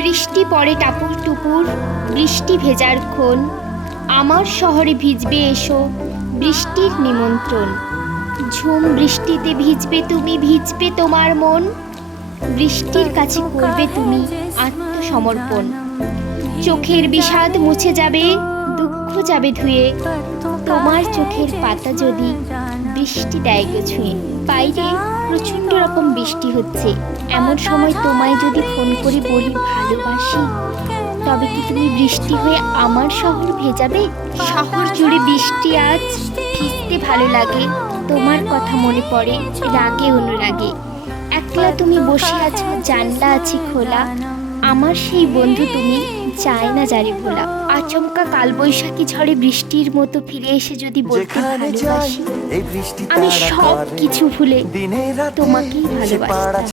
বৃষ্টি পড়ে টাপুর টুপুর, বৃষ্টি ভেজার ক্ষণ, আমার শহরে ভিজবে এসো, বৃষ্টির নিমন্ত্রণ। ঝুম বৃষ্টিতে ভিজবে তুমি, ভিজবে তোমার মন, বৃষ্টির কাছে করবে তুমি আত্মসমর্পণ। চোখের বিষাদ মুছে যাবে, দুঃখ যাবে ধুয়ে, তোমার চোখের পাতা যদি বৃষ্টি দেয় গো ছুঁয়ে। বাইরে প্রচণ্ড রকম বৃষ্টি হচ্ছে, এমন সময় তোমায় যদি ফোন করে বলি ভালোবাসি, তবে কি তুমি বৃষ্টি হয়ে আমার শহর ভেজাবে? শহর জুড়ে বৃষ্টি আজ, ভিজতে ভালো লাগে, তোমার কথা মনে পড়ে রাগে অনুরাগে। একলা তুমি বসে আছো, জানলা আছে খোলা, আমার সেই বন্ধু তুমি, চায় না জারি ভোলা। আচমকা কালবৈশাখী ঝড়ে বৃষ্টির মতো ফিরে এসে যদি বলতে ভালোবাসি, আমি সব কিছু ভুলে তোমাকেই ভালোবাসি।